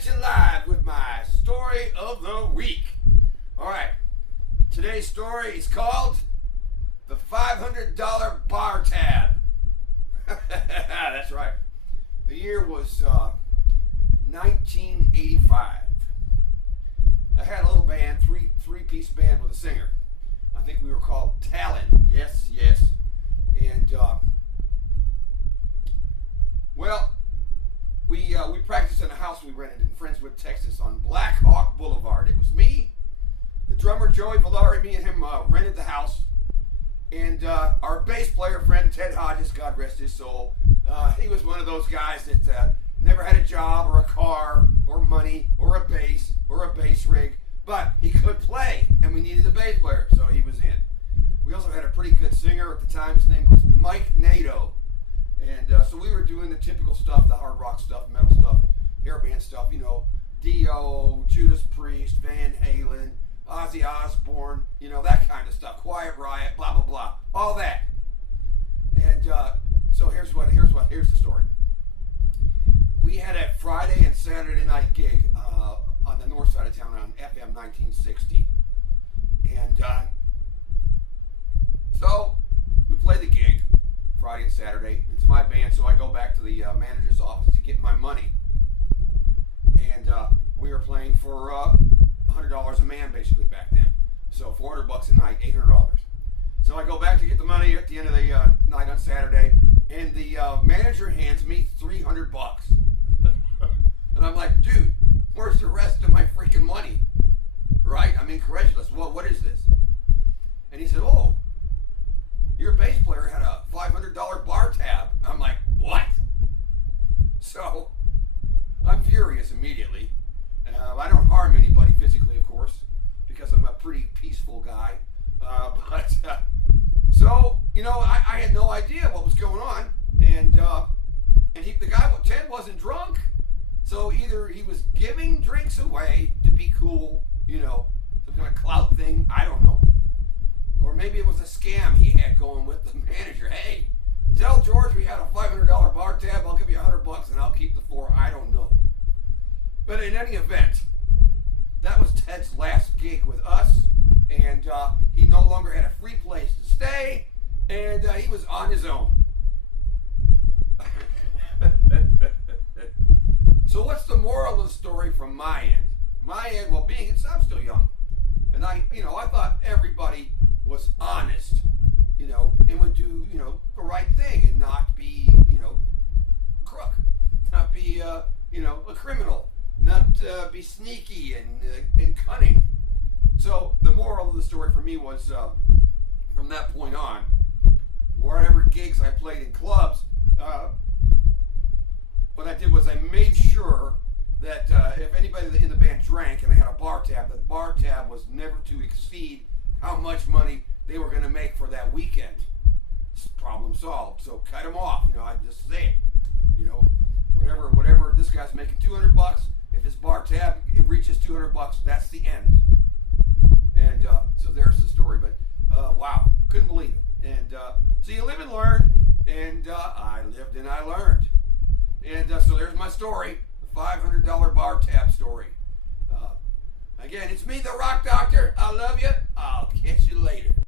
at you live with my story of the week. All right, today's story is called the $500 bar tab. That's right. The year was 1985. I had a little band, three-piece band with a singer. I think we were called Talent. Yes. And we practiced in a house we rented in Friendswood, Texas, on Black Hawk Boulevard. It was me, the drummer Joey Valari, me and him rented the house, and our bass player friend Ted Hodges, God rest his soul, he was one of those guys that never had a job or a car or money or a bass rig, but he could play, and we needed a bass player, so he was in. We also had a pretty good singer at the time. His name was Mike Nato. And so we were doing the typical stuff, the hard rock stuff, metal stuff, hair band stuff, you know, Dio, Judas Priest, Van Halen, Ozzy Osbourne, you know, that kind of stuff, Quiet Riot, blah, blah, blah, all that. And so here's the story. We had a Friday and Saturday night gig on the north side of town on FM 1960. And so we played the gig Friday and Saturday. It's my band, so I go back to the manager's office to get my money. And we were playing for $100 a man basically back then. So $400 a night, $800. So I go back to get the money at the end of the night on Saturday, and the manager hands me $300. And I'm like, dude, where's the rest of my freaking money? Right? I'm incredulous. Well, what is this? And he said, oh, your bass player had a $500 bar tab. I'm like, what? So I'm furious immediately. I don't harm anybody physically, of course, because I'm a pretty peaceful guy. So, you know, I had no idea what was going on. And the guy, Ted, wasn't drunk. So either he was giving drinks away to be cool, you know, some kind of clout thing. I don't know. Or maybe it was a scam he had going with the manager. Hey, tell George we had a $500 bar tab. I'll give you $100 and I'll keep the $4. I don't know. But in any event, that was Ted's last gig with us, and he no longer had a free place to stay, and he was on his own. So what's the moral of the story from my end? My end, well, being I'm still young, and I thought everybody was honest, you know, and would do, you know, the right thing and not be, you know, a crook, not be, you know, a criminal, not be sneaky and cunning. So the moral of the story for me was, from that point on, whatever gigs I played in clubs, what I did was I made sure that if anybody in the band drank and they had a bar tab, the bar tab was never to exceed how much money they were going to make for that weekend. Problem solved. So cut them off. You know, I just say it. You know, whatever. This guy's making $200. If his bar tab it reaches $200, that's the end. And so there's the story. But wow, couldn't believe it. And so you live and learn. And I lived and I learned. And so there's my story, the $500 bar tab story. Again, it's me, the Rock Doctor. I love you.